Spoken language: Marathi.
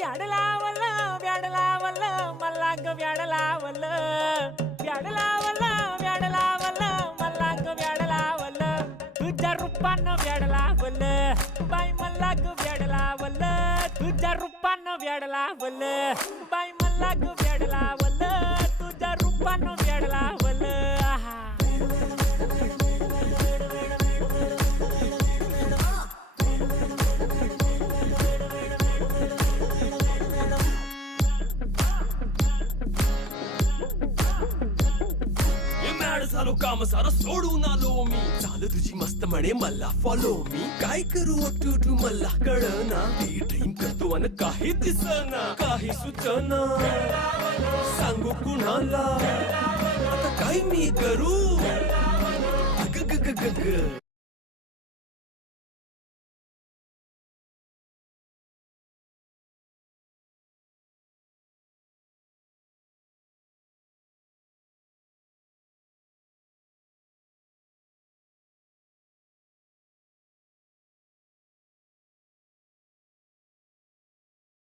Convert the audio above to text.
व्याड लावलं व्याड लावलं मला ग व्याड लावलं व्याड लावलं व्याड लावलं मला ग व्याड लावलं तुझ्या रूपानं व्याड लावलं बाई मला ग व्याड लावलं तुझ्या रूपानं व्याड लावलं बाई मला ग व्याड लावलं तुझ्या रूपानं व्याड लावलं आहा झालो काम सारं सोडून आलो मी चाल तुझी मस्त म्हणे मला फॉलो मी काय करू टू मला कळना ती ड्रीम करतो अन काही दिसना काही सुचना सांगू कुणाला आता काय मी करू ग ग ग ग ग